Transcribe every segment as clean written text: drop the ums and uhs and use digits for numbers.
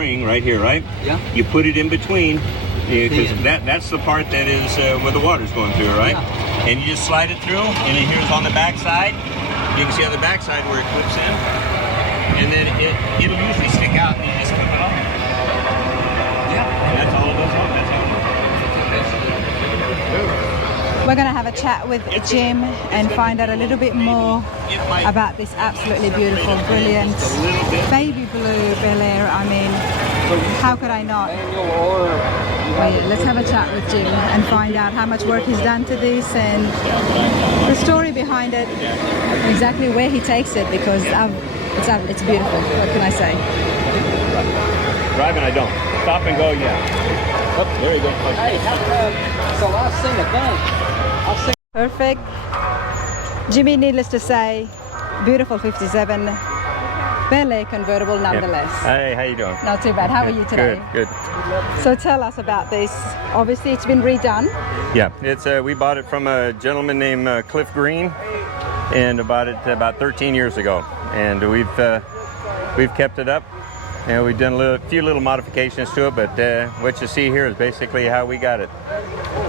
spring right here, right? Yeah. You put it in between, because that's the part that is where the water's going through, right? Yeah. And you just slide it through, and then here's on the back side. You can see on the back side where it clips in, and then it'll usually stick out, and you just clip it off. Yeah, and that's all it goes on. That's how it works. We're going to have a chat with Jim and find out a little bit more about this absolutely beautiful, brilliant baby blue Bel Air. I mean, how could I not? Wait, let's have a chat with Jim and find out how much work he's done to this and the story behind it, exactly where he takes it, because it's beautiful. What can I say? Driving, I don't. Stop and go, yeah. Oh, there you go. Hey, so I've seen a bunch. Perfect. Jimmy, needless to say, beautiful 57 Bel Air convertible nonetheless. Hey, how you doing? Not too bad. How are you today? Good. So tell us about this. Obviously, it's been redone. Yeah, it's we bought it from a gentleman named Cliff Green, and bought it about 13 years ago, and we've kept it up. And we've done a few little modifications to it, but what you see here is basically how we got it.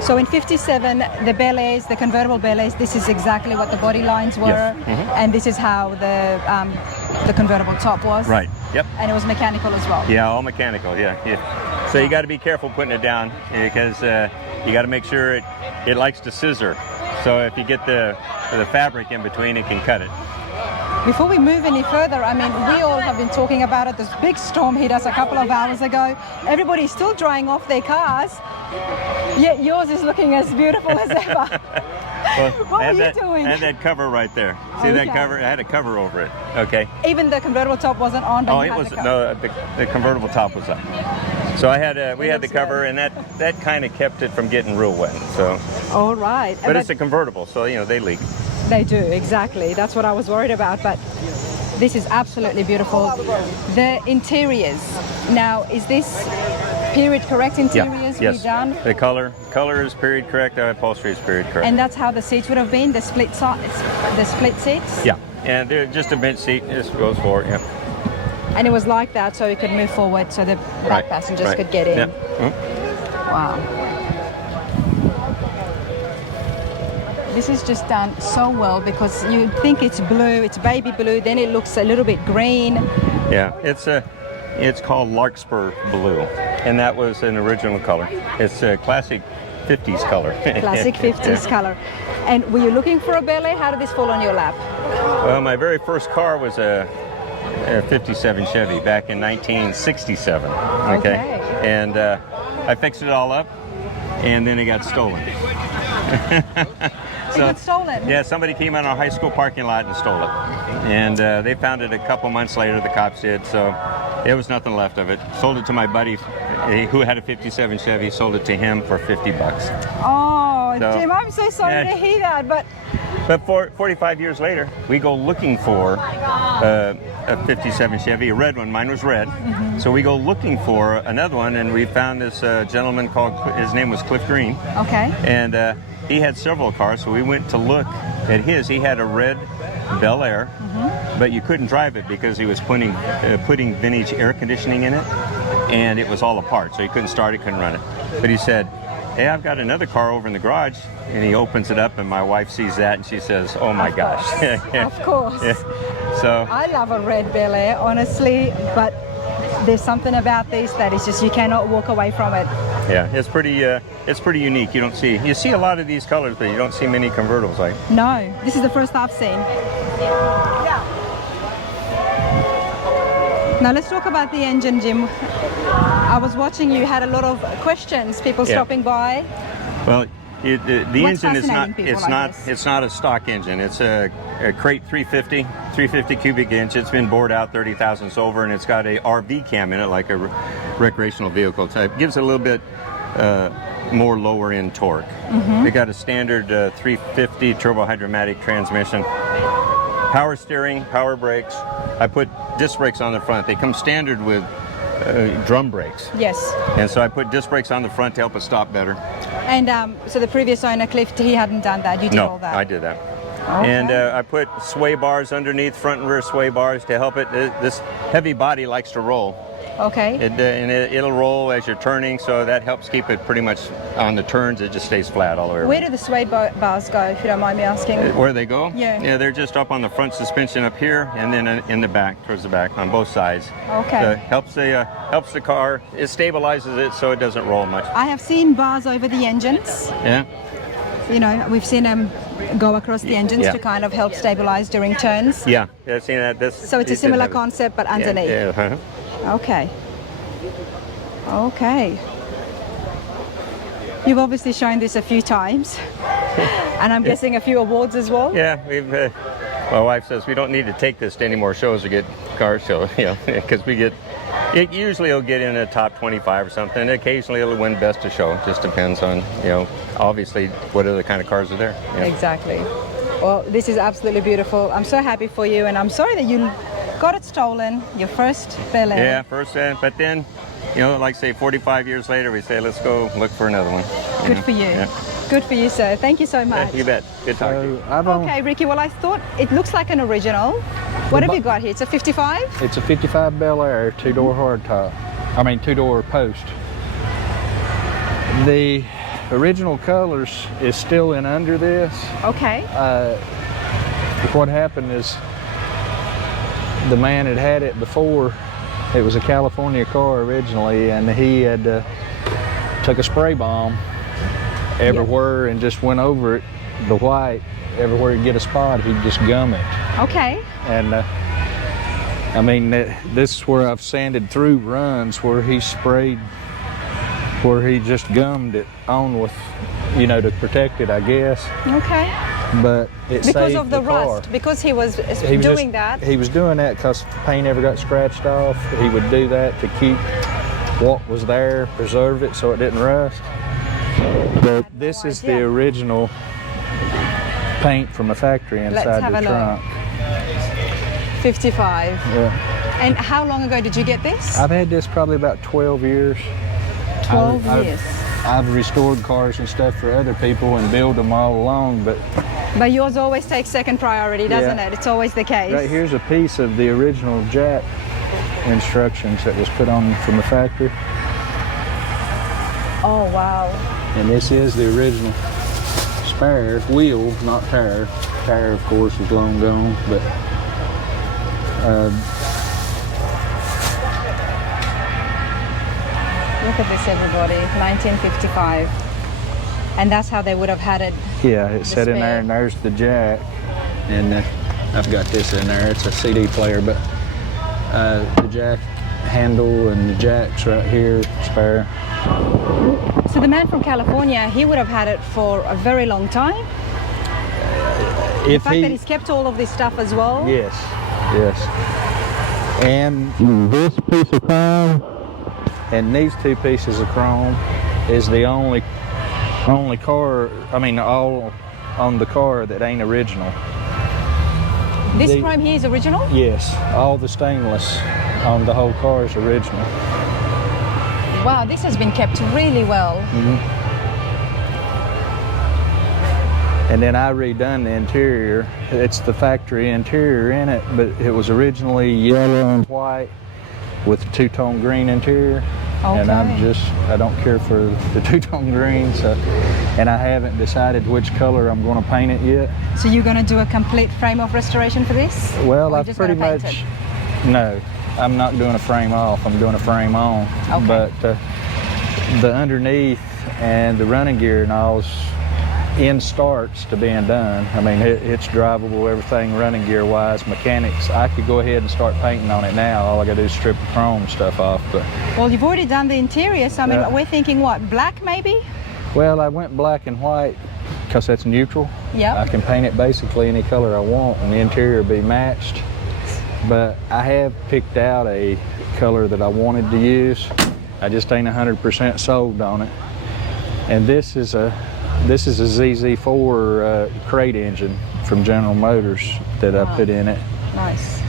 So in 57, the Bel Airs, the convertible Bel Airs, this is exactly what the body lines were, Yes. and this is how the convertible top was. Right. Yep. And it was mechanical as well. Yeah, all mechanical. Yeah. So you got to be careful putting it down, because you got to make sure it likes to scissor. So if you get the fabric in between, it can cut it. Before we move any further, I mean, we all have been talking about it. This big storm hit us a couple of hours ago. Everybody's still drying off their cars, yet yours is looking as beautiful as ever. Well, what were you doing? I had that cover right there. See that cover? I had a cover over it. Okay. Even the convertible top wasn't on, but you had the cover. No, the convertible top was up. So we had the cover, and that kind of kept it from getting real wet. So. All right. But it's a convertible, so they leak. They do, exactly. That's what I was worried about, but this is absolutely beautiful. The interiors. Now, is this period correct interiors redone? The color is period correct, the upholstery is period correct. And that's how the seats would have been, the split seats? Yeah, and they're just a bench seat, just goes forward, yeah. And it was like that, so it could move forward, so the back passengers could get in. Yeah. Mm-hmm. Wow. This is just done so well, because you think it's blue, it's baby blue, then it looks a little bit green. Yeah, it's called Larkspur blue, and that was an original color. It's a classic 50s color. Classic 50s color. And were you looking for a Bel Air? How did this fall on your lap? Well, my very first car was a 57 Chevy back in 1967. Okay. And I fixed it all up, and then it got stolen. It got stolen? Yeah, somebody came in our high school parking lot and stole it. And they found it a couple months later, the cops did, so there was nothing left of it. Sold it to my buddy who had a 57 Chevy, sold it to him for 50 bucks. Oh, so, Jim, I'm so sorry to hear that, but 45 years later, we go looking for a 57 Chevy, a red one. Mine was red. Mm-hmm. So we go looking for another one, and we found this gentleman his name was Cliff Green. Okay. And he had several cars, so we went to look at his. He had a red Bel Air, but you couldn't drive it because he was putting vintage air conditioning in it, and it was all apart, so you couldn't start it, couldn't run it. But he said, hey, I've got another car over in the garage, and he opens it up, and my wife sees that, and she says, oh my gosh. Of course. Yeah. So I love a red Bel Air, honestly, but there's something about this that is just, you cannot walk away from it. Yeah, it's pretty unique. You see a lot of these colors, but you don't see many convertibles like. No, this is the first I've seen. Now let's talk about the engine, Jim. I was watching, you had a lot of questions, people stopping by. Well, the engine is it's not a stock engine. It's a crate 350 cubic inch. It's been bored out 30 thousandths over, and it's got a RV cam in it, like a recreational vehicle type. Gives it a little bit more lower end torque. They got a standard 350 turbo hydromatic transmission, power steering, power brakes. I put disc brakes on the front. They come standard with drum brakes. Yes. And so I put disc brakes on the front to help it stop better. And so the previous owner, Cliff, he hadn't done that. You did all that. No, I did that. Okay. And I put sway bars underneath, front and rear sway bars to help it. This heavy body likes to roll. Okay. It'll roll as you're turning, so that helps keep it pretty much on the turns. It just stays flat all the way around. Where do the suede bars go, if you don't mind me asking? Where they go? Yeah. Yeah, they're just up on the front suspension up here, and then in the back, towards the back, on both sides. Okay. So it helps the car. It stabilizes it so it doesn't roll much. I have seen bars over the engines. Yeah. You know, we've seen them go across the engines Yeah. to kind of help stabilize during turns. Yeah. I've seen that. So it's a similar concept, but underneath. Yeah. Uh-huh. Okay. Okay. You've obviously shown this a few times, and I'm guessing a few awards as well. Yeah, my wife says we don't need to take this to any more shows to get car show, because it usually will get in a top 25 or something. Occasionally it'll win best of show. It just depends on, obviously what other kind of cars are there. Yeah. Exactly. Well, this is absolutely beautiful. I'm so happy for you, and I'm sorry that you got it stolen, your first Bel Air. Yeah, first, but then, like say 45 years later, we say, let's go look for another one. Good for you. Yeah. Good for you, sir. Thank you so much. Yeah, you bet. Good talking to you. Okay, Ricky, well, I thought it looks like an original. What have you got here? It's a 55? It's a 55 Bel Air, two-door hardtop. I mean, two-door post. The original colors is still in under this. Okay. What happened is the man had it before. It was a California car originally, and he had took a spray bomb everywhere and just went over it, the white, everywhere he'd get a spot, he'd just gum it. Okay. And I mean, this is where I've sanded through runs where he sprayed, where he just gummed it on with, to protect it, I guess. Okay. But it Because saved of the car. rust, because he was He was doing just- that. He was doing that because paint ever got scratched off. He would do that to keep what was there, preserve it so it didn't rust. But this is the idea. original paint from the factory Let's inside have the a look. trunk. 55. Yeah. And how long ago did you get this? I've had this probably about 12 years. 12 I've- years. I've restored cars and stuff for other people and build them all along, but But yours always takes second priority, doesn't Yeah. it? It's always the case. right here's a piece of the original jack instructions that was put on from the factory. Oh, wow. And this is the original spare wheel, not tire. Tire, of course, is long gone, but Look at this, everybody. 1955. And that's how they would have had it. yeah, it's set in spare. there, and there's the jack. And I've got this in there. It's a CD player, but the jack handle and the jack's right here, spare. So the man from California, he would have had it for a very long time. The If fact that he's kept all of this stuff as well. Yes, yes. And this piece of chrome and these two pieces of chrome is the only car, all on the car that ain't original. This The- chrome here is original? Yes, all the stainless on the whole car is original. Wow, this has been kept really well. And then I redone the interior. It's the factory interior in it, but it was originally yellow and white with a two-tone green interior. And I don't care for the two-tone green, so, and I haven't decided which color I'm going to paint it yet. So you're going to do a complete frame off restoration for this? Well, Or I've just pretty gonna paint much, it? no, I'm not doing a frame off, I'm doing a frame on. Okay. But the underneath and the running gear and all's in starts to being done. I mean, it's drivable, everything running gear wise, mechanics. I could go ahead and start painting on it now. All I gotta do is strip the chrome stuff off. But Well, you've already done the interior, so I mean, Yeah. we're thinking what, black maybe? well, I went black and white because that's neutral. Yep. I can paint it basically any color I want and the interior will be matched. But I have picked out a color that I wanted to use. I just ain't 100% sold on it. And this is a ZZ4 crate engine from General Motors that I put in it. Nice.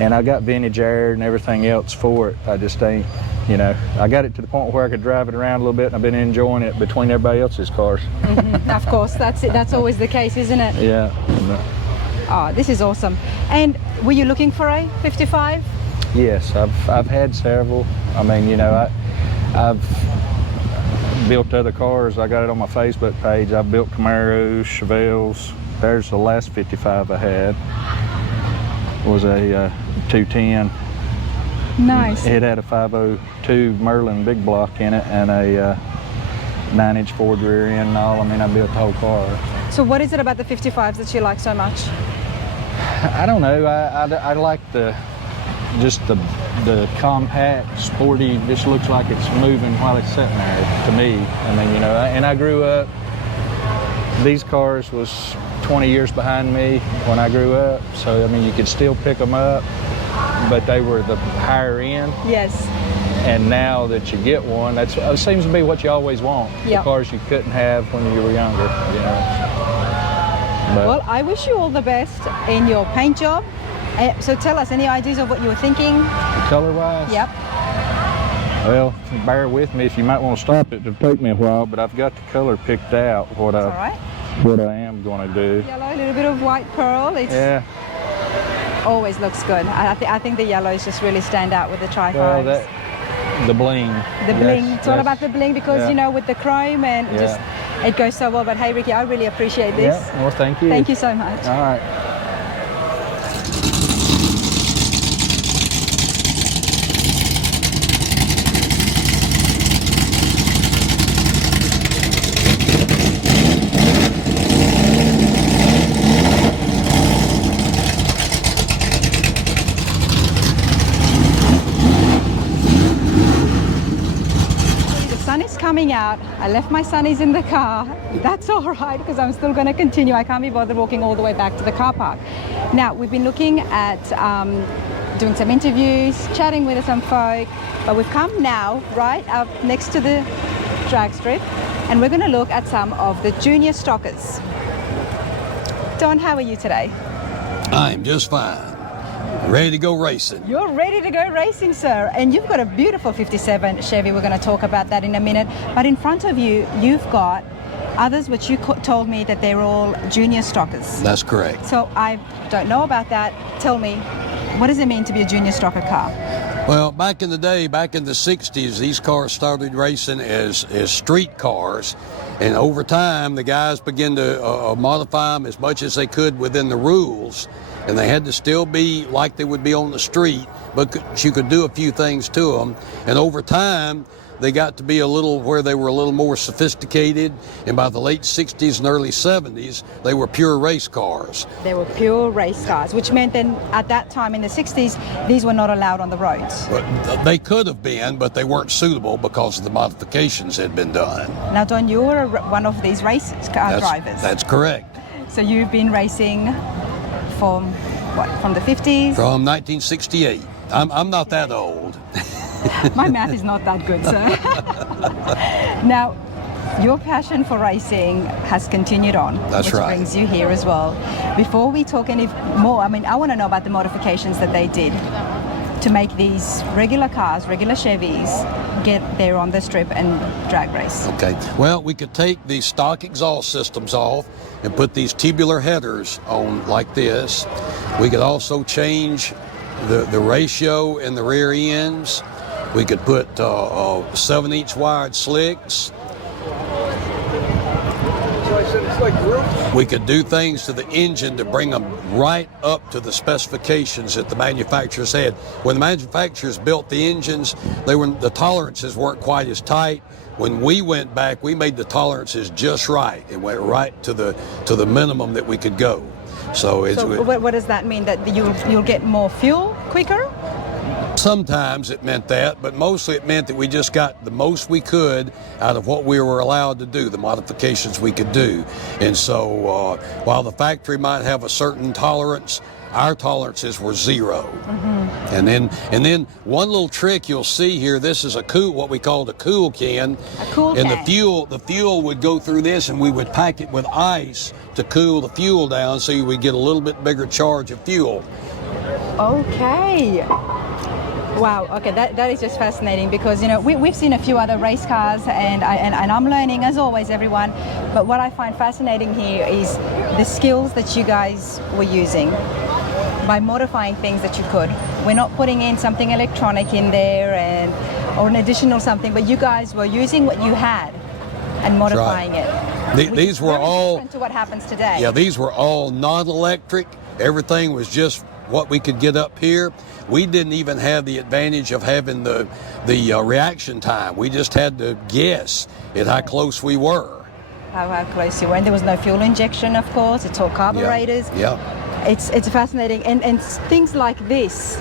And I got vintage air and everything else for it. I just ain't, I got it to the point where I could drive it around a little bit, and I've been enjoying it between everybody else's cars. Of course, that's it. That's always the case, isn't it? Yeah. Oh, this is awesome. And were you looking for a 55? Yes, I've had several. I mean, you know, I've built other cars. I got it on my Facebook page. I've built Camaros, Chevelles. There's the last 55 I had. Was a 210. Nice. It had a 502 Merlin big block in it and a 9-inch Ford rear end and all. I mean, I built the whole car. So what is it about the 55s that you like so much? I don't know. I like just the compact, sporty. This looks like it's moving while it's sitting there. To me, I mean, you know. And I grew up. These cars was 20 years behind me when I grew up. So I mean, you could still pick them up, but they were the higher end. Yes. And now that you get one, it seems to be what you always want. Yep. The cars you couldn't have when you were younger. You know. But, Well, I wish you all the best in your paint job. So tell us, any ideas of what you were thinking? color-wise? Yep. Well, bear with me if you might want to stop it. It'll take me a while, but I've got the color picked out. All right. What I am going to do. Yellow, a little bit of white pearl. It's always looks good. I think the yellows just really stand out with the tri-fives. Well, the bling. The bling. It's all about the bling because, you know, with the chrome and just, it goes so well. But hey, Ricky, I really appreciate this. Yeah, well, thank you. Thank you so much. All right. Coming out. I left my sunnies in the car. That's all right because I'm still going to continue. I can't be bothered walking all the way back to the car park. Now, we've been looking at doing some interviews, chatting with some folk, but we've come now right up next to the drag strip and we're going to look at some of the junior stockers. Don, how are you today? I'm just fine. Ready to go racing. You're ready to go racing, sir. And you've got a beautiful 57 Chevy. We're going to talk about that in a minute. But in front of you, you've got others which you told me that they're all junior stockers. That's correct. So I don't know about that. Tell me, what does it mean to be a junior stocker car? Well, back in the day, back in the 60s, these cars started racing as street cars. And over time, the guys began to modify them as much as they could within the rules. And they had to still be like they would be on the street, but you could do a few things to them. And over time, they got to be where they were a little more sophisticated. And by the late 60s and early 70s, they were pure race cars. They were pure race cars, which meant then at that time in the 60s, these were not allowed on the roads. But they could have been, but they weren't suitable because of the modifications had been done. Now, Don, you were one of these race car drivers. That's correct. So you've been racing from the 50s? From 1968. I'm not that old. My math is not that good, sir. Now, your passion for racing has continued on. That's right. Which brings you here as well. Before we talk any more, I mean, I want to know about the modifications that they did to make these regular cars, regular Chevys, get there on the strip and drag race. Okay. Well, we could take these stock exhaust systems off and put these tubular headers on like this. We could also change the ratio in the rear ends. We could put 7-inch wide slicks. We could do things to the engine to bring them right up to the specifications that the manufacturers had. When the manufacturers built the engines, the tolerances weren't quite as tight. When we went back, we made the tolerances just right. It went right to the minimum that we could go. So what does that mean? That you'll get more fuel quicker? Sometimes it meant that, but mostly it meant that we just got the most we could out of what we were allowed to do, the modifications we could do. And so while the factory might have a certain tolerance, our tolerances were 0. Mm-hmm. And then one little trick you'll see here, this is what we called a cool can. A cool can. And the fuel would go through this and we would pack it with ice to cool the fuel down so you would get a little bit bigger charge of fuel. Okay. Wow, okay, that is just fascinating because, you know, we've seen a few other race cars and I'm learning, as always, everyone. But what I find fascinating here is the skills that you guys were using by modifying things that you could we're not putting in something electronic in there or an additional something, but you guys were using what you had and modifying it. These were all different to what happens today. Yeah, these were all non-electric. Everything was just what we could get up here. We didn't even have the advantage of having the reaction time. We just had to guess at how close we were. How close you were. And there was no fuel injection, of course. It's all carburetors. Yeah. It's fascinating. And things like this.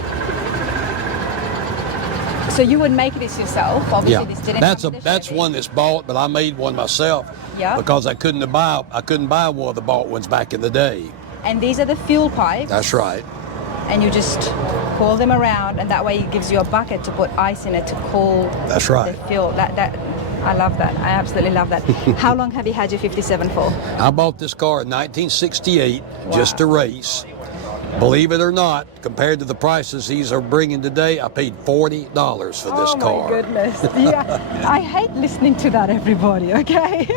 So you would make this yourself? Obviously, this didn't come with the That's Chevy. one that's bought, but I made one myself. Yeah. Because I couldn't buy one of the bought ones back in the day. And these are the fuel pipes. That's right. And you just pull them around, and that way it gives you a bucket to put ice in it to cool That's right. the fuel. I love that. I absolutely love that. How long have you had your 57 for? I bought this car in 1968 just to race. Believe it or not, compared to the prices these are bringing today, I paid $40 for this car. Oh my goodness. Yeah. I hate listening to that, everybody, okay?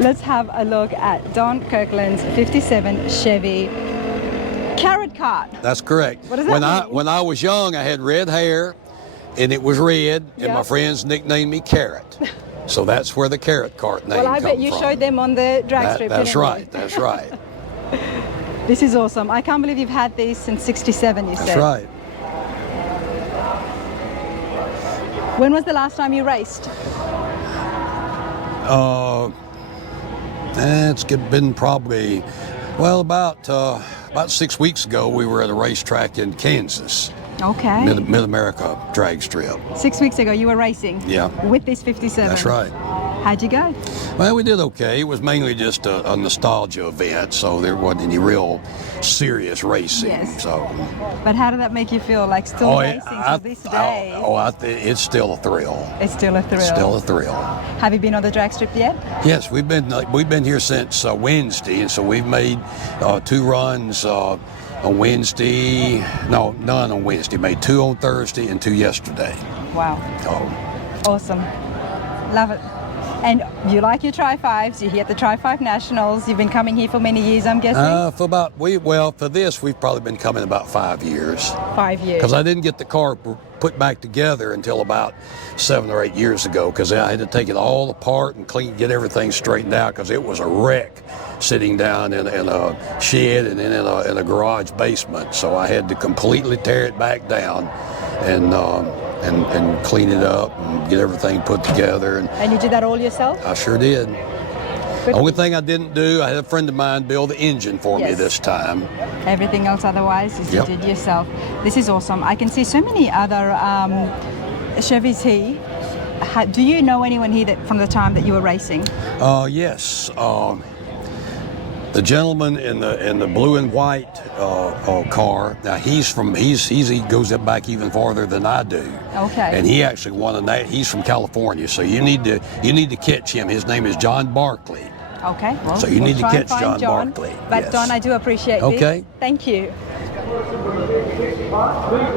Let's have a look at Don Kirkland's 57 Chevy Carrot Cart. That's correct. What does that mean? When I was young, I had red hair, and it was red, and my Yep. friends nicknamed me Carrot. So that's where the Carrot Cart name Well, I bet come you from. showed them on the drag strip. That's didn't you? right. That's right. This is awesome. I can't believe you've had these since 67, you said. That's right. When was the last time you raced? It's been probably, well, about 6 weeks ago, we were at a racetrack in Kansas, Okay. Mid-America drag strip. 6 weeks ago you were racing? Yeah. With this 57? That's right. How'd you go? Well, we did okay. It was mainly just a nostalgia event, so there wasn't any real serious racing. Yes. So, But how did that make you feel? Like still racing to this day? It's still a thrill. It's still a thrill. Still a thrill. Have you been on the drag strip yet? Yes, we've been here since Wednesday, and so we've made 2 runs on Wednesday. No, none on Wednesday. Made 2 on Thursday and 2 yesterday. Wow. Oh, Awesome. Love it. And you like your Tri-5s, you're here at the Tri-5 Nationals, you've been coming here for many years, I'm guessing? for this, we've probably been coming about 5 years. 5 years. Because I didn't get the car put back together until about 7 or 8 years ago, because I had to take it all apart and get everything straightened out, because it was a wreck sitting down in a shed and then in a garage basement. So I had to completely tear it back down and clean it up and get everything put together. And you did that all yourself? I sure did. Good. Only thing I didn't do, I had a friend of mine build the engine for me Yes. this time. Everything else otherwise is Yep. you did yourself. This is awesome. I can see so many other Chevys here. Do you know anyone here from the time that you were racing? Yes. The gentleman in the blue and white car. Now he goes up back even farther than I do. Okay. And he actually won a night. He's from California, so you need to catch him. His name is John Barkley. Okay. Well, So you need to try and catch find John Barkley, But yes. Don, I do appreciate Okay. this. Thank you.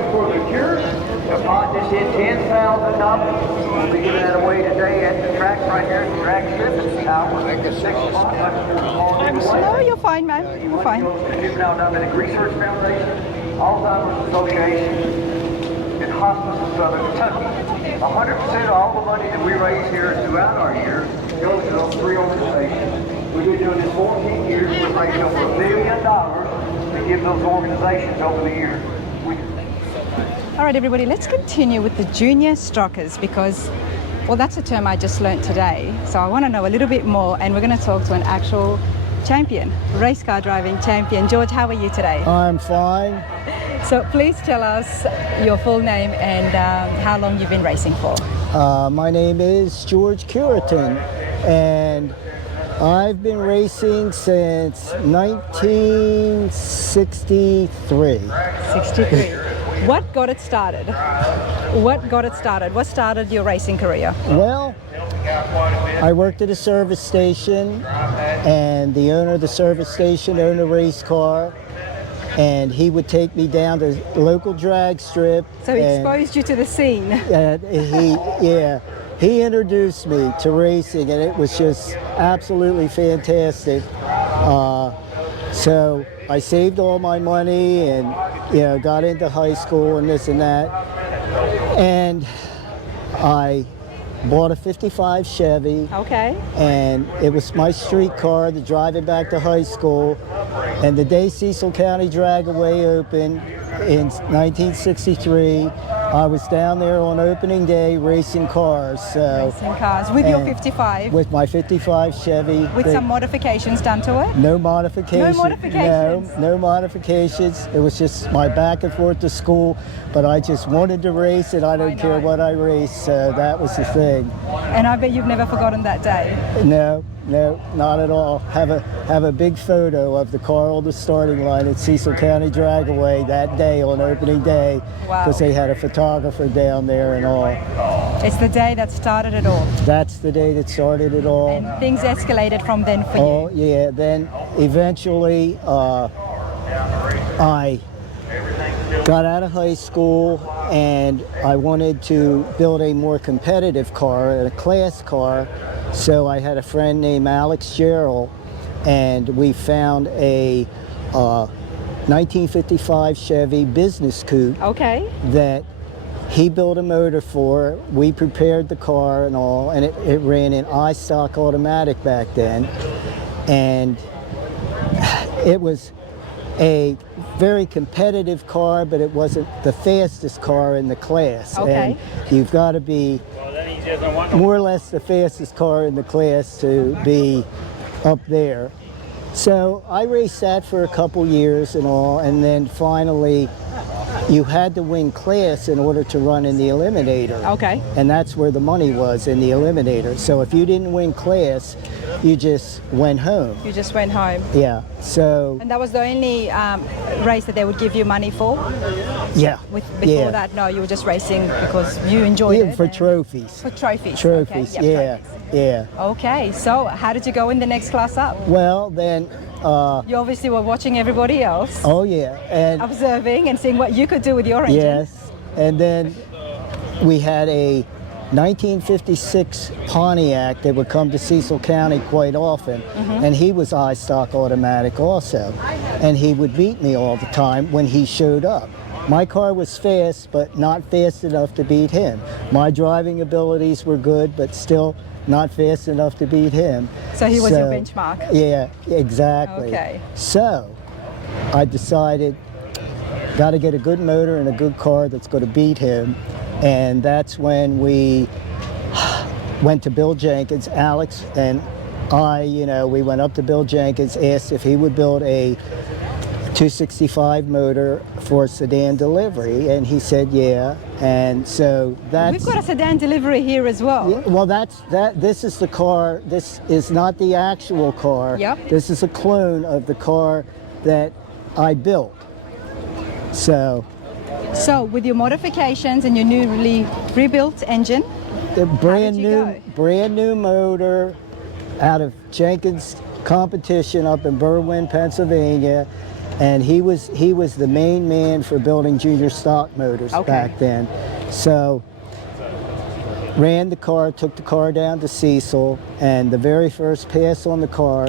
The pot just hit $10,000. We'll be giving that away today at the track right here at the drag strip. It's our 6 o'clock. No, you're fine, man. You're fine. The Juvenile Diabetic Research Foundation, Alzheimer's Association, and Hospice of Southern Kentucky. 100% of all the money that we raise here throughout our year goes to those 3 organizations. We've been doing this 14 years. We've raised over $1 billion to give those organizations over the years. All right, everybody, let's continue with the junior strockers because, well, that's a term I just learned today. So I want to know a little bit more, and we're going to talk to an actual champion, race car driving champion. George, how are you today? I'm fine. So please tell us your full name and how long you've been racing for. My name is George Curitan, and I've been racing since 1963. 63. What got it started? What started your racing career? Well, I worked at a service station, and the owner of the service station owned a race car, and he would take me down to the local drag strip. So he and, exposed you to the scene. he introduced me to racing, and it was just absolutely fantastic. So I saved all my money and got into high school and this and that. And I bought a 55 Chevy. Okay. And it was my street car to drive it back to high school. And the day Cecil County Dragway opened in 1963, I was down there on opening day racing cars. So, Racing cars with your 55. with my 55 Chevy. With some modifications done to it? No modifications. No modifications? No modifications. It was just my back and forth to school, but I just wanted to race, and I don't care what I race, so that was the thing. And I bet you've never forgotten that day. No, not at all. Have a big photo of the car on the starting line at Cecil County Dragway that day on opening day, because they had a photographer down there and all. It's the day that started it all. That's the day that started it all. And things escalated from then for you. Oh yeah, then eventually I got out of high school and I wanted to build a more competitive car, a class car. So I had a friend named Alex Gerald, and we found a 1955 Chevy business coupe. Okay. That he built a motor for. We prepared the car and all, and it ran in I-stock automatic back then. And it was a very competitive car, but it wasn't the fastest car in the class. Okay. And you've got to be more or less the fastest car in the class to be up there. So I raced that for a couple years and all, and then finally you had to win class in order to run in the Eliminator. Okay. And that's where the money was, in the Eliminator. So if you didn't win class, you just went home. You just went home. Yeah, so... And that was the only race that they would give you money for? Yeah. Before that, no, you were just racing because you enjoyed it? For trophies. For trophies. Trophies, okay. Yep, yeah. Okay, so how did you go in the next class up? Well, then... you obviously were watching everybody else. Oh, yeah. And observing and seeing what you could do with your engine. Yes, and then we had a 1956 Pontiac that would come to Cecil County quite often, and he was I-stock automatic also, and he would beat me all the time when he showed up. My car was fast, but not fast enough to beat him. My driving abilities were good, but still not fast enough to beat him. So he was your benchmark? Yeah, exactly. Okay. So I decided, got to get a good motor and a good car that's going to beat him. And that's when we went to Bill Jenkins, Alex and I, we went up to Bill Jenkins, asked if he would build a 265 motor for sedan delivery, and he said yeah. And so that's... We've got a sedan delivery here as well. Yeah, well, this is the car. This is not the actual car. Yep. This is a clone of the car that I built. So with your modifications and your newly rebuilt engine, the brand go? new motor out of Jenkins competition up in Berwyn, Pennsylvania. And he was the main man for building junior stock motors back then. So ran the car, took the car down to Cecil, and the very first pass on the car,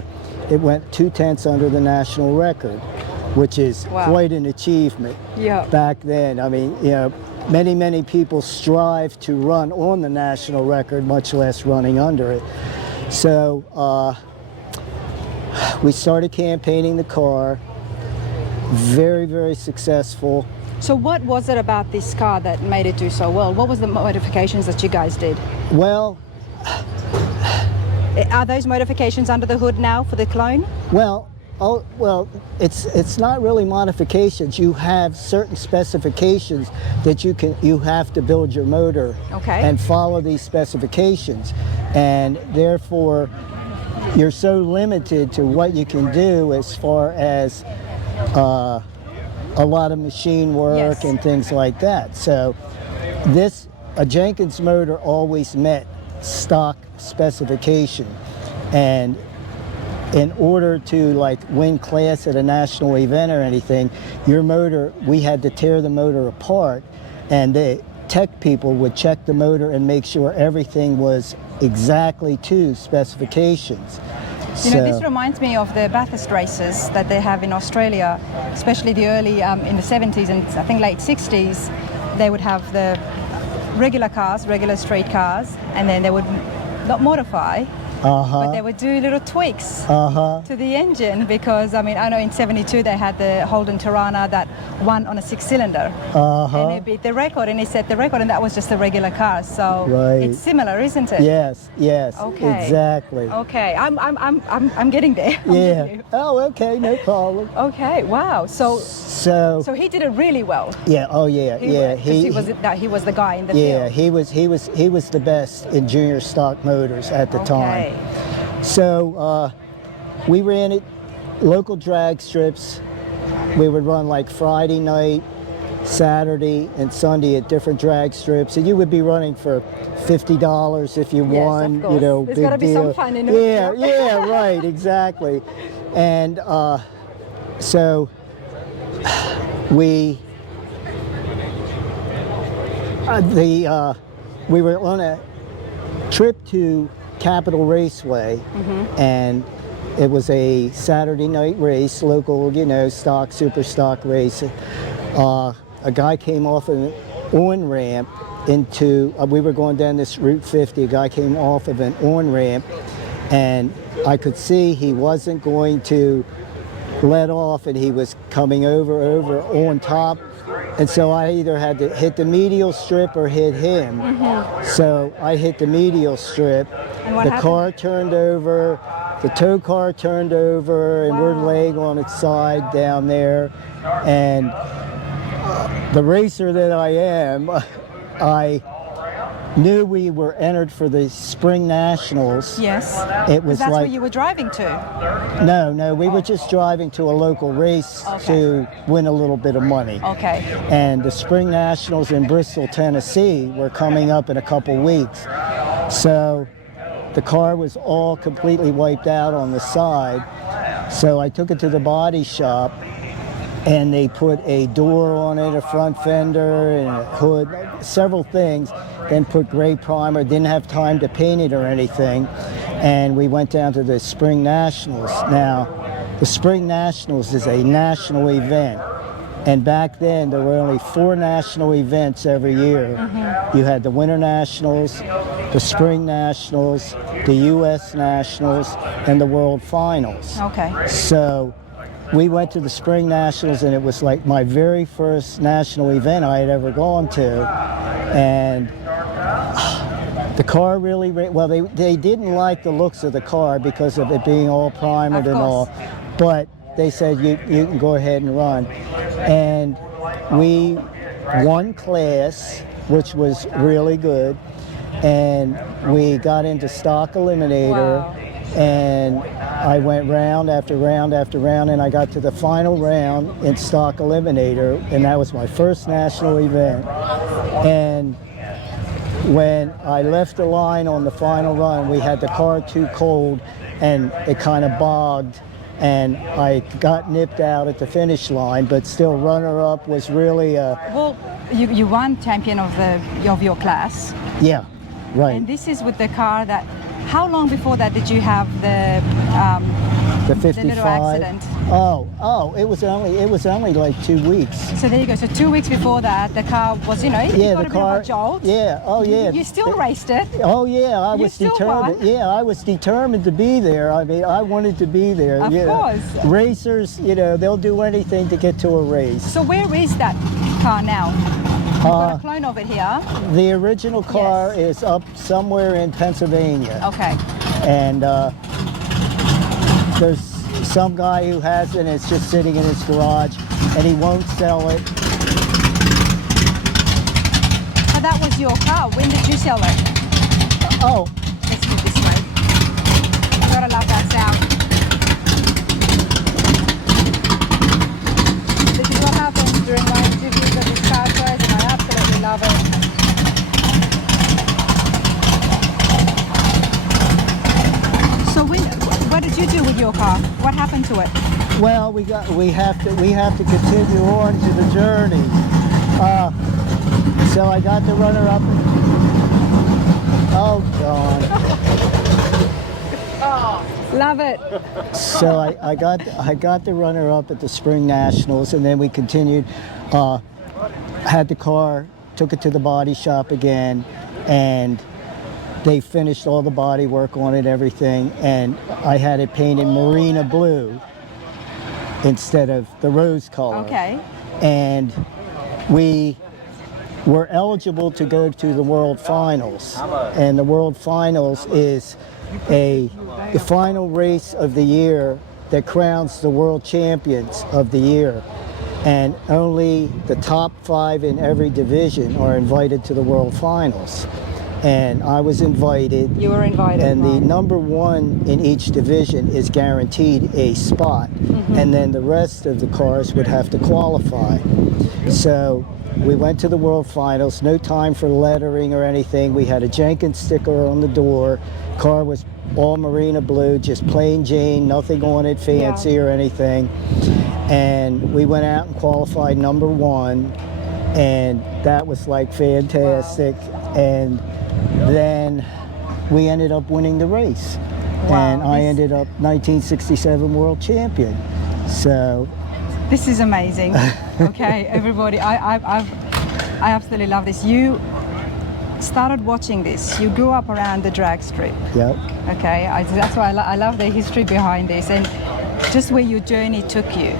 it went 2/10 under the national record, which is quite an achievement back then. I mean, many people strive to run on the national record, much less running under it. So we started campaigning the car. Very, very successful. So what was it about this car that made it do so well? What was the modifications that you guys did? Well... Are those modifications under the hood now for the clone? Well, it's not really modifications. You have certain specifications that you have to build your motor and follow these specifications. And therefore, you're so limited to what you can do as far as a lot of machine work and things like that. So a Jenkins motor always met stock specification, and in order to win class at a national event or anything, your motor, we had to tear the motor apart, and the tech people would check the motor and make sure everything was exactly to specifications. You know, this reminds me of the Bathurst races that they have in Australia, especially the early, in the 70s and I think late 60s. They would have the regular cars, regular straight cars, and then they would not modify, but they would do little tweaks to the engine, because I mean, I know in 72 they had the Holden Tirana that won on a 6-cylinder, and they beat the record, and he set the record, and that was just a regular car. So it's similar, isn't it? Yes, Okay. exactly. Okay, I'm getting there. I'm with Yeah. you. Oh, okay, no problem. Okay. Wow. So he did it really well. Yeah. Oh, yeah. He was the guy in the Yeah, field. he was the best in junior stock motors at the time. So we ran it local drag strips. We would run like Friday night, Saturday, and Sunday at different drag strips, and you would be running for $50 if you won. Of course. You know, there's big got to be deal. some fun in it. Yeah, right, exactly. And so we were on a trip to Capitol Raceway, and it was a Saturday night race, local, you know, stock, super stock race. A guy came off an on-ramp into, we were going down this Route 50, a guy came off of an on-ramp, and I could see he wasn't going to let off, and he was coming over on top. And so I either had to hit the medial strip or hit him. So I hit the medial strip. And what the happened? car turned over, the tow car turned over, and we're laying on its side down there. And the racer that I am, I knew we were entered for the Spring Nationals. Yes. It was that's like, where you were driving to. no, we were just driving to a local race to win a little bit of money. Okay. And the Spring Nationals in Bristol, Tennessee were coming up in a couple weeks. So the car was all completely wiped out on the side. So I took it to the body shop, and they put a door on it, a front fender, and a hood, several things, then put gray primer, didn't have time to paint it or anything, and we went down to the Spring Nationals. Now, the Spring Nationals is a national event, and back then there were only 4 national events every year. You had the Winter Nationals, the Spring Nationals, the U.S. Nationals, and the World Finals. Okay. So we went to the Spring Nationals, and it was like my very first national event I had ever gone to. And the car really, well, they didn't like the looks of the car because of it being all primered and all. But they said, you can go ahead and run. And we won class, which was really good. And we got into stock eliminator. Wow. And I went round after round after round, and I got to the final round in stock eliminator, and that was my first national event. And when I left the line on the final run, we had the car too cold, and it kind of bogged, and I got nipped out at the finish line, but still runner-up was really Well, you won champion of your class. Yeah, right. And this is with the car that, how long before that did you have the 55. the little accident? Oh, it was only like 2 weeks. So there you go. So 2 weeks before that, the car was, you know, you got the a car. bit of a jolt. Yeah. Oh, yeah. You still raced it. Oh yeah, I You was still determined. won. Yeah, I was determined to be there. I mean, I wanted to be there. Of course. Racers, you know, they'll do anything to get to a race. So where is that car now? You've got a clone of it here. The original car Yes. is up somewhere in Pennsylvania, Okay. and there's some guy who has it, and it's just sitting in his garage, and he won't sell it. So that was your car. When did you sell it? Oh, Let's move this way. You gotta love that sound. This is what happens during my interviews of this car choice, and I absolutely love it. So what did you do with your car? What happened to it? well, we have to continue on to the journey. So I got the runner-up. Oh, God. Oh, Love it. So I got the runner-up at the Spring Nationals, and then we continued. Had the car, took it to the body shop again, and they finished all the body work on it, everything, and I had it painted Marina blue instead of the rose color. Okay. And we were eligible to go to the World Finals, and the World Finals is the final race of the year that crowns the world champions of the year. And only the top 5 in every division are invited to the World Finals. And I was invited. You were invited. And the number 1 in each division is guaranteed a spot. And then the rest of the cars would have to qualify. So we went to the World Finals, no time for lettering or anything. We had a Jenkins sticker on the door. Car was all Marina blue, just plain Jane, nothing on it fancy or anything. And we went out and qualified number 1, and that was like fantastic. Wow. And then we ended up winning the race. Wow. And I ended up 1967 world champion. So this is amazing. Okay, everybody, I absolutely love this. You started watching this. You grew up around the drag strip. Yep. Okay, that's why I love the history behind this, and just where your journey took you.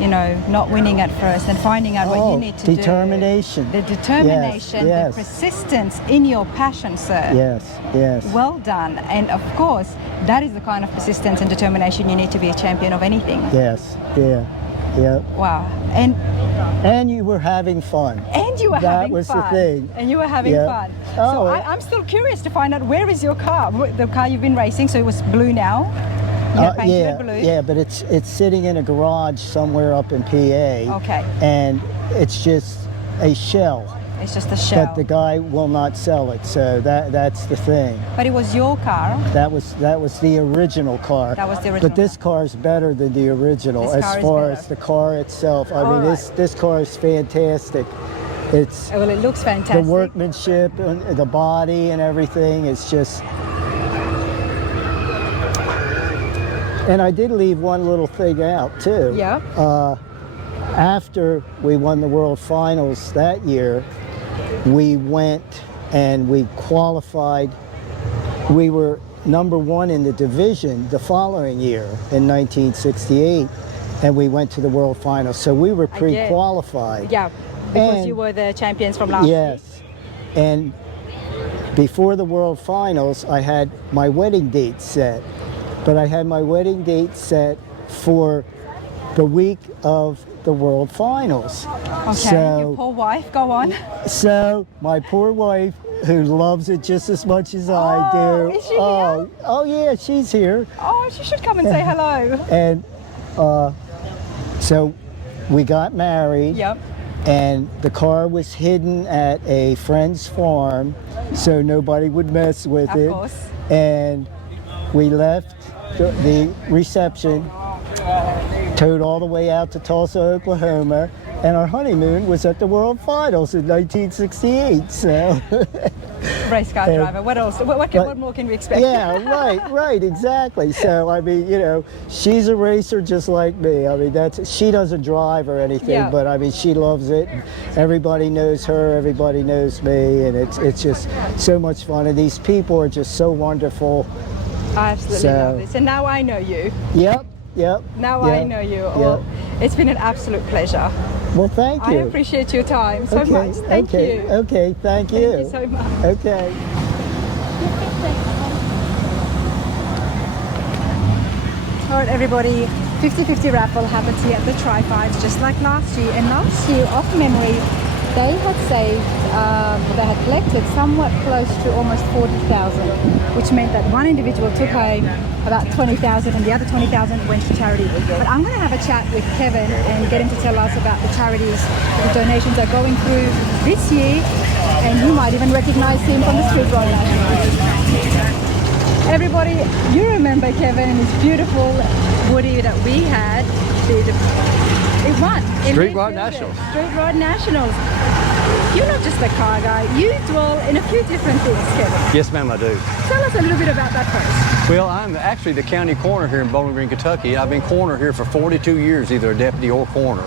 You know, not winning at first and finding out what you need to determination. do. The determination, Yes. the persistence in your passion, sir. Yes, yes. Well done. And of course, that is the kind of persistence and determination you need to be a champion of anything. Yes, yeah, yeah. Wow. And you were having fun. And you were having fun. That was the thing. And you were having fun. So I'm still curious to find out, where is your car? The car you've been racing, so it was blue now? Yeah, but it's sitting in a garage somewhere up in PA. Okay. And it's just a shell. It's just a shell. But the guy will not sell it, so that's the thing. But it was your car. That was the original car. That was the original. But this car is better than the original as far as the car itself. I mean, this car is fantastic. It's well, it looks fantastic. The workmanship and the body and everything. It's just. And I did leave one little thing out too. Yeah. After we won the World Finals that year, we went and we qualified. We were number 1 in the division the following year in 1968, and we went to the World Finals. So we were pre-qualified. Yeah, because you were the champions from last year. Yes. And before the World Finals, I had my wedding date set. But I had my wedding date set for the week of the World Finals. Okay, so, your poor wife, go on. So my poor wife, who loves it just as much as I do. Is she here? Oh yeah, she's here. Oh, she should come and say hello. And so we got married. Yep. And the car was hidden at a friend's farm, so nobody would mess with it. Of course. And we left the reception, towed all the way out to Tulsa, Oklahoma, and our honeymoon was at the World Finals in 1968. So, race car driver. What else? What more can we expect? Yeah, right, exactly. So I mean, you know, she's a racer just like me. I mean, she doesn't drive or anything, but I mean, she loves it. Everybody knows her. Everybody knows me, and it's just so much fun. And these people are just so wonderful. I absolutely love this. And now I know you. Yep. Now I know you. Well, it's been an absolute pleasure. Well, thank you. I appreciate your time so much. Thank you. Okay, thank you. Thank you so much. Okay. All right, everybody. 50-50 raffle happens here at the Tri-Fights just like last year. And last year, off memory, they had saved, they had collected somewhat close to almost 40,000, which meant that one individual took home about 20,000 and the other 20,000 went to charity. But I'm going to have a chat with Kevin and get him to tell us about the charities that the donations are going through this year, and you might even recognize him from the Street Rod Nationals. Everybody, you remember Kevin and his beautiful Woody that we had. It won. Street Rod Nationals. Street Rod Nationals. You're not just a car guy, you dwell in a few different things, Kevin. Yes, ma'am, I do. Tell us a little bit about that first. Well, I'm actually the county coroner here in Bowling Green, Kentucky. I've been coroner here for 42 years, either a deputy or coroner.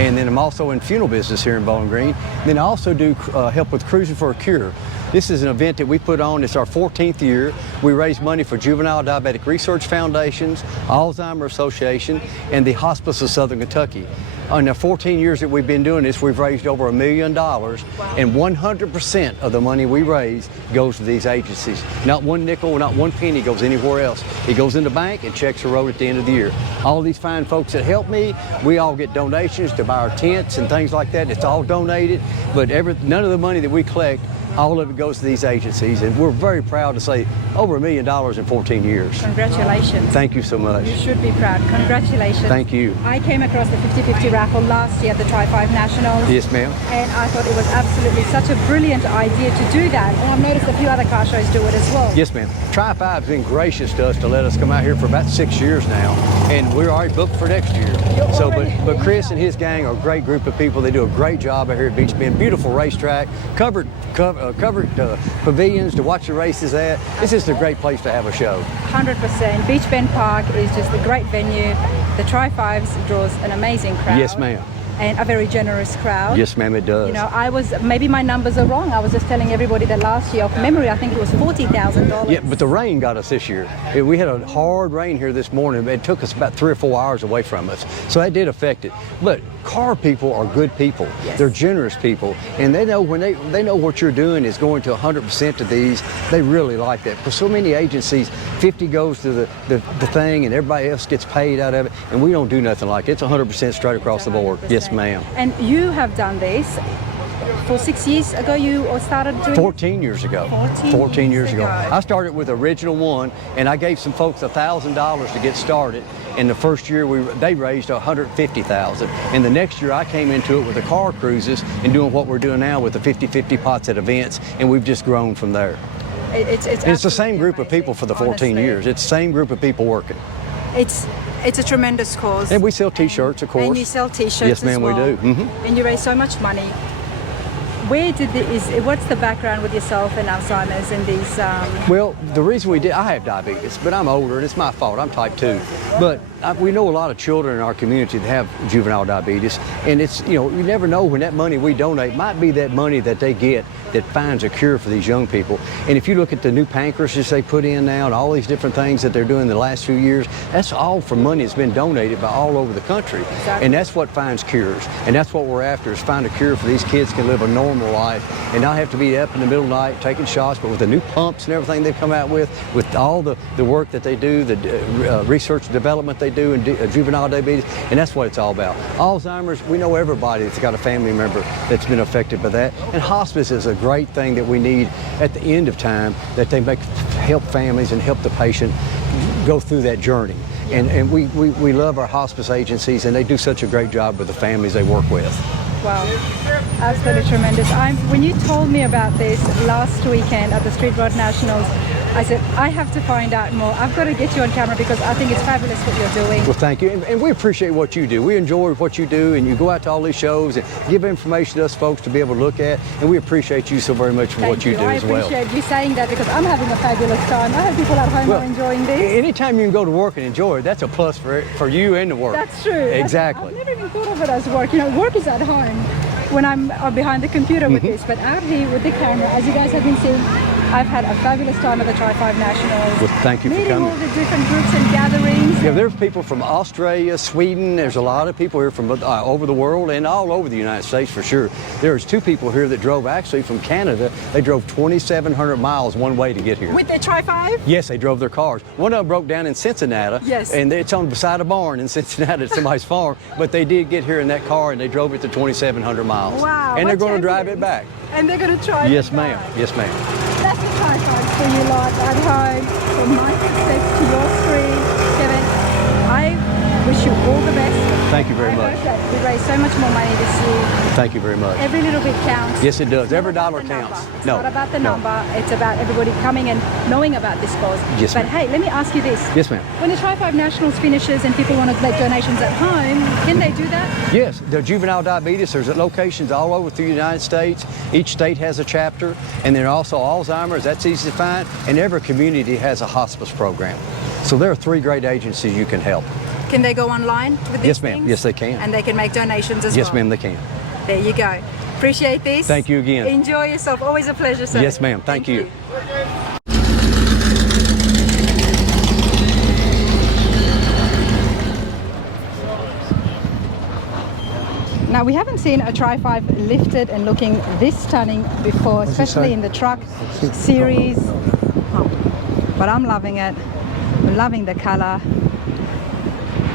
And then I'm also in funeral business here in Bowling Green. Then I also do help with Cruising for a Cure. This is an event that we put on. It's our 14th year. We raise money for Juvenile Diabetic Research Foundations, Alzheimer's Association, and the Hospice of Southern Kentucky. In the 14 years that we've been doing this, we've raised over $1 million, and 100% of the money we raise goes to these agencies. Not one nickel, not one penny goes anywhere else. It goes in the bank and checks are wrote at the end of the year. All these fine folks that help me, we all get donations to buy our tents and things like that. It's all donated, but none of the money that we collect, all of it goes to these agencies, and we're very proud to say over $1 million in 14 years. Congratulations. Thank you so much. You should be proud. Congratulations. Thank you. I came across the 50-50 raffle last year at the Tri-5 Nationals. Yes, ma'am. And I thought it was absolutely such a brilliant idea to do that. And I've noticed a few other car shows do it as well. Yes, ma'am. Tri-5's been gracious to us to let us come out here for about 6 years now, and we're already booked for next year. But Chris and his gang are a great group of people. They do a great job out here at Beach Bend. Beautiful racetrack, covered pavilions to watch the races at. It's just a great place to have a show. 100%. Beach Bend Park is just a great venue. The Tri-5s draws an amazing crowd. Yes, ma'am. And a very generous crowd. Yes, ma'am, it does. You know, maybe my numbers are wrong. I was just telling everybody that last year, off memory, I think it was $40,000. Yeah, but the rain got us this year. We had a hard rain here this morning. It took us about 3 or 4 hours away from us. So that did affect it. But car people are good people. Yes. They're generous people. And they know when they know what you're doing is going to 100% to these. They really like that. For so many agencies, 50 goes to the thing and everybody else gets paid out of it. And we don't do nothing like it. It's 100% straight across the board. Yes, ma'am. And you have done this for 6 years ago. You started doing 14 years ago. 14 years ago. I started with Original One, and I gave some folks $1,000 to get started. And the first year they raised $150,000. And the next year I came into it with the car cruises and doing what we're doing now with the 50-50 pots at events, and we've just grown from there. It's the same group of people for the 14 years. It's the same group of people working. It's a tremendous cause. And we sell T-shirts, of course. And you sell T-shirts yes, ma'am, as well. we do. Mm-hmm. And you raise so much money. What's the background with yourself and Alzheimer's and these? Well, the reason I have diabetes, but I'm older and it's my fault. I'm type 2. But we know a lot of children in our community that have juvenile diabetes, and it's, you never know when that money we donate might be that money that they get that finds a cure for these young people. And if you look at the new pancreases they put in now and all these different things that they're doing the last few years, that's all from money that's been donated by all over the country. Exactly. And that's what finds cures. And that's what we're after, is find a cure for these kids can live a normal life and not have to be up in the middle of the night taking shots, but with the new pumps and everything they've come out with all the work that they do, the research and development they do in juvenile diabetes, and that's what it's all about. Alzheimer's, we know everybody that's got a family member that's been affected by that. And hospice is a great thing that we need at the end of time, that they help families and help the patient go through that journey. And we love our hospice agencies, and they do such a great job with the families they work with. Wow, absolutely tremendous. When you told me about this last weekend at the Street Road Nationals, I said, I have to find out more. I've got to get you on camera because I think it's fabulous what you're doing. Well, thank you. And we appreciate what you do. We enjoy what you do, and you go out to all these shows and give information to us folks to be able to look at, and we appreciate you so very much for what you do as well. I appreciate you saying that because I'm having a fabulous time. I hope people at home are enjoying this. Anytime you can go to work and enjoy it, that's a plus for you and the work. That's true. Exactly. I've never even thought of it as work. Work is at home when I'm behind the computer with this, but out here with the camera, as you guys have been seeing, I've had a fabulous time at the Tri-5 Nationals. Well, thank you for coming. Meeting all the different groups and gatherings. Yeah, there's people from Australia, Sweden. There's a lot of people here from over the world and all over the United States for sure. There's 2 people here that drove actually from Canada. They drove 2,700 miles one way to get here. With the Tri-5? Yes, they drove their cars. One of them broke down in Cincinnati. Yes. And it's on beside a barn in Cincinnati at somebody's farm. But they did get here in that car, and they drove it to 2,700 miles. Wow. And they're going to drive it back. And they're going to try it Yes, back. ma'am. Yes, ma'am. That's the Tri-5 for you lot at home. From my success to your screen. Kevin, I wish you all the best. Thank you very much. We raised so much more money this year. Thank you very much. Every little bit counts. Yes, it does. It's Every not dollar about the counts. number. It's No, not about the no. number. It's about everybody coming and knowing about this cause. Yes, but ma'am. hey, let me ask you this. Yes, ma'am. When the Tri-5 Nationals finishes and people want to make donations at home, can they do that? Yes, the juvenile diabetes, there's locations all over through the United States. Each state has a chapter, and then also Alzheimer's, that's easy to find, and every community has a hospice program. So there are 3 great agencies you can help. Can they go online with these Yes, ma'am. things? Yes, they can. And they can make donations as Yes, well? ma'am, they can. There you go. Appreciate this. Thank you again. Enjoy yourself. Always a pleasure, sir. Yes, ma'am. Thank you. Now, we haven't seen a Tri-5 lifted and looking this stunning before, especially say? in the truck series. But I'm loving it. I'm loving the color.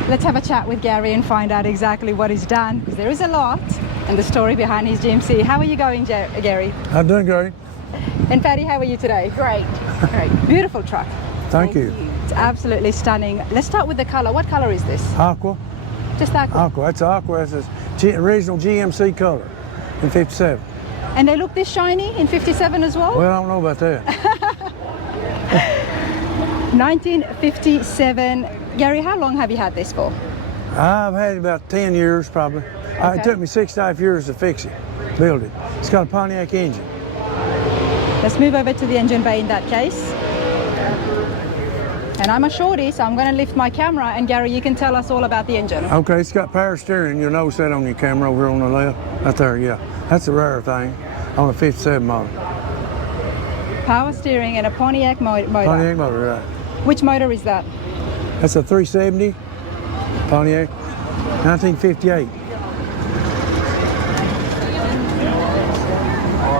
Let's have a chat with Gary and find out exactly what he's done, because there is a lot and the story behind his GMC. How are you going, Gary? I'm doing great. And Patty, how are you today? Great. Great. Beautiful truck. Thank you. It's absolutely stunning. Let's start with the color. What color is this? Aqua. Just aqua. Aqua. That's Aqua. That's the original GMC color in 57. And they look this shiny in 57 as well? Well, I don't know about that. 1957. Gary, how long have you had this for? I've had it about 10 years probably. It took me 6.5 years to fix it, build it. It's got a Pontiac engine. Let's move over to the engine bay in that case. And I'm a shorty, so I'm going to lift my camera, and Gary, you can tell us all about the engine. Okay, it's got power steering. You'll notice that on your camera over on the left. Right there, yeah. That's a rare thing on a 57 model. Power steering and a Pontiac motor. Pontiac motor, right. Which motor is that? That's a 370 Pontiac, 1958.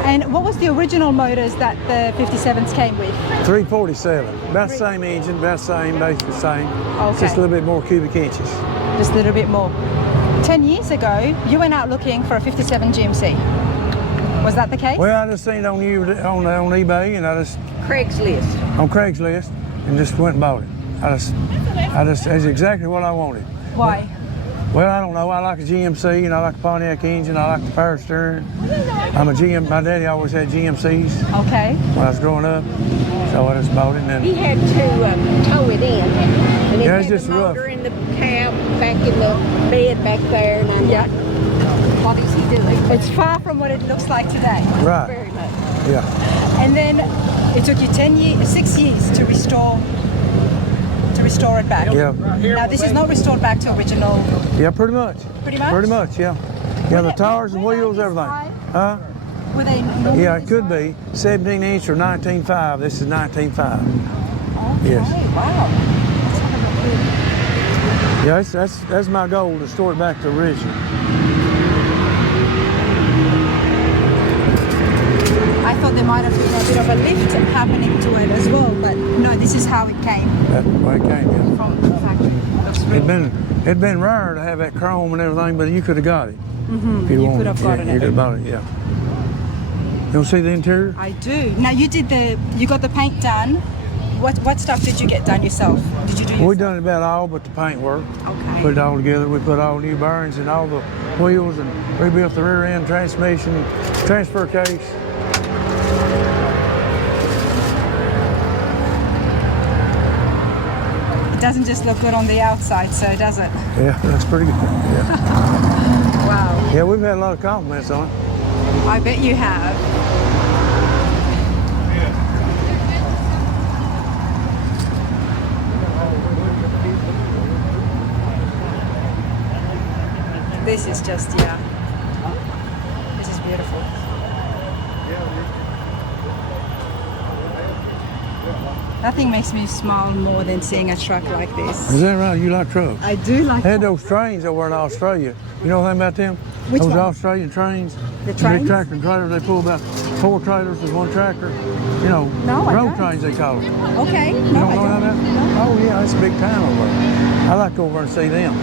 And what was the original motors that the 57s came with? 347. About the same engine, about the same, basically the same. Okay. Just a little bit more cubic inches. Just a little bit more. 10 years ago, you went out looking for a 57 GMC. Was that the case? Well, I just seen it on eBay, and I just on Craigslist, and just went and bought it. That's exactly what I wanted. Why? Well, I don't know. I like a GMC, and I like the Pontiac engine. I like the power steering. My daddy always had GMCs Okay. when I was growing up, so I just bought it. And then He had to tow it in, and it Yeah, had it's just the rough. motor in the cab, back in the bed back there, and I'm like, what is he doing? It's far from what it looks like today. Right. Very much. Yeah. And then it took you 6 years to restore it back. Yeah. Now this is not restored back to original. Yeah, pretty much. Pretty much? Pretty much, yeah. Yeah, the tires and wheels, everything. Huh? Were they normal Yeah, it could design? be 17 inch or 19.5. This is 19.5. Okay, Yes. wow. Yeah, that's my goal, to store it back to original. I thought there might have been a bit of a lift happening to it as well, but no, this is how it came That's the way it came, yeah. from the factory. Looks really It'd been rare to have that chrome and everything, but you could have got it. If You wanted could have gotten You it. could have bought it, yeah. You don't see the interior? I do. Now you got the paint done. What stuff did you get done yourself? Did you do We yourself? done about all but the paint work. Okay. Put it all together. We put all new bearings in all the wheels and rebuilt the rear end, transmission, transfer case. It doesn't just look good on the outside, so does it? Yeah, that's pretty good. Yeah. Wow. Yeah, we've had a lot of compliments on it. I bet you have. This is just, yeah. This is beautiful. Nothing makes me smile more than seeing a truck like this. Is that right? You like trucks? I do like They had those trains over in Australia. You know anything about them? Which those one? Australian trains. The Big trains? tractor and trailers. They pull about 4 trailers with 1 tractor. You know, No, I road don't. trains they call them. Okay. You No, don't I know about don't. that? Oh yeah, it's a big time over there. I like to go over and see them.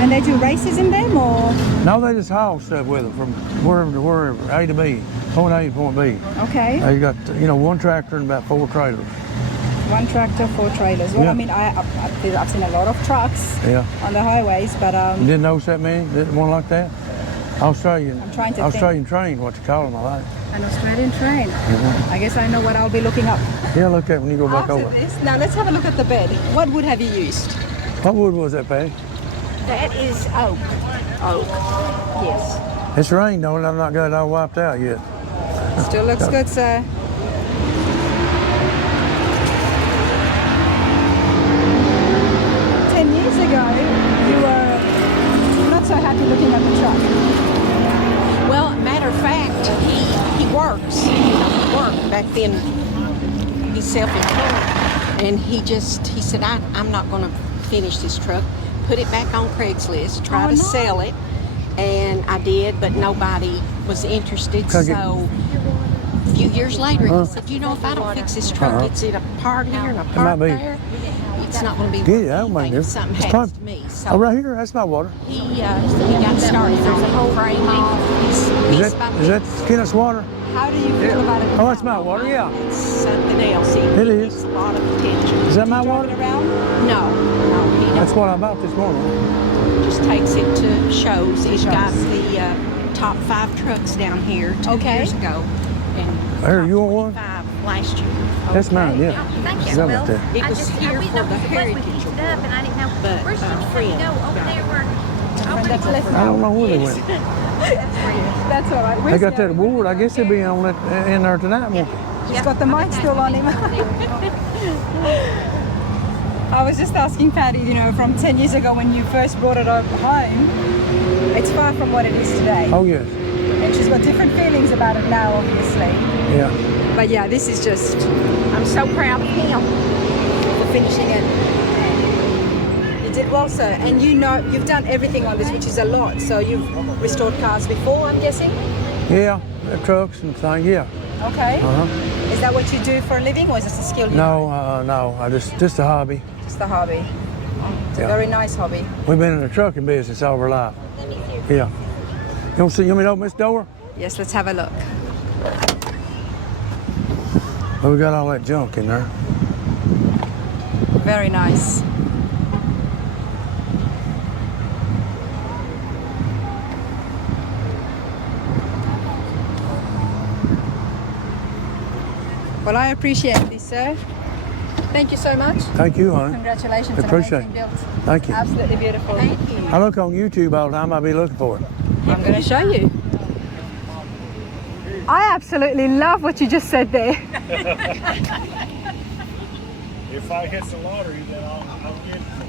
And they do races in them, or? No, they just haul stuff with them from wherever to wherever, A to B, point A to point B. Okay. They got, 1 tractor and about 4 trailers. 1 tractor, 4 trailers. Well, Yeah. I mean, I've seen a lot of trucks Yeah. on the highways, but You didn't notice that many? Didn't one like that? Australian. I'm trying to Australian train, what you call them, I like. an Australian train. I guess I know what I'll be looking up Yeah, look at it when you go back after over. this. Now let's have a look at the bed. What wood have you used? What wood was that, Patty? That is oak. Oak. Yes. It's rained on it. I've not got it all wiped out yet. Still looks good, sir. Years ago, you were not so happy looking at the truck. Well, matter of fact, he works. He worked back then. He's self-employed, and he said, I'm not going to finish this truck. Put it back on Craigslist. Try to sell it, and I did, but nobody was interested. So a few years later, he said, you know, if I don't fix this truck, it's in a part here and a part there. It's not going to be Good, I don't mind if it. something It's happens probably- to me. So Oh, right here, that's not water. he got started. There's a whole frame off. Is that Kenneth's water? How do you feel about it? Oh, that's my water, yeah. It's something else. It is. Gets a lot of attention. Is that my Drive water? it around? No, he don't. That's what I bought this morning. Just takes it to shows. He's got the top 5 trucks down here 2 years ago. And Here, you want one? 5 last year. That's mine, yeah. Thank you. Is that Well, right there? It was here we for know the it was when Heritage we picked it Award. up, and I didn't know. But, Where's the friend go over there where? I don't know where they went. That's all right. They Where's got that Gary? award. I guess they'll be on it in there tonight, won't they? He's got the mic still on him. I was just asking Patty, you know, from 10 years ago when you first brought it up home, it's far from what it is today. Oh, yes. And she's got different feelings about it now, obviously. Yeah. But yeah, this is just, I'm so proud of him for finishing it. you did well, sir. And you know, you've done everything on this, which is a lot. So you've restored cars before, I'm guessing? Yeah, the trucks and things, yeah. Okay. Uh-huh. Is that what you do for a living, or is this a skill you No, know? no, I just a hobby. Just a hobby. It's a Yeah. very nice hobby. We've been in the trucking business all our life. Yeah. You want me to open this door? Yes, let's have a look. Well, we got all that junk in there. Very nice. Well, I appreciate this, sir. Thank you so much. Thank you, honey. Congratulations. Appreciate on it. built. Thank you. Absolutely beautiful. Thank you. I look on YouTube all the time. I'll be looking for it. I'm going to show you. I absolutely love what you just said there. If I hit the lottery, then I'll get it for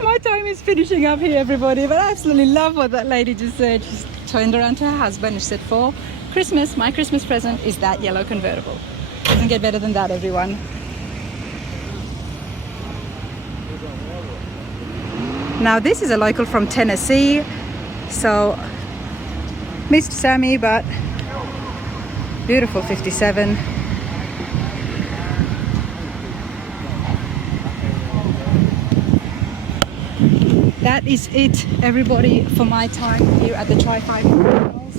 you. My time is finishing up here, everybody, but I absolutely love what that lady just said. She turned around to her husband and said, for Christmas, my Christmas present is that yellow convertible. Doesn't get better than that, everyone. Now, this is a local from Tennessee, so missed Sammy, but beautiful 57. That is it, everybody, for my time here at the Tri-5 Terminals.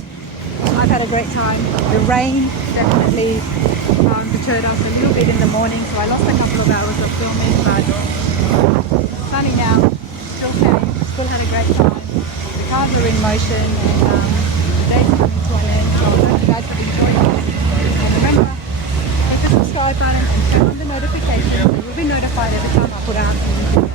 I've had a great time. The rain definitely deterred us a little bit in the morning, so I lost a couple of hours of filming, but it's sunny now, still came, still had a great time. The cars are in motion, and the day's coming to an end, so I hope you guys have enjoyed it. And remember, hit the subscribe button and turn on the notifications, so you'll be notified every time I put out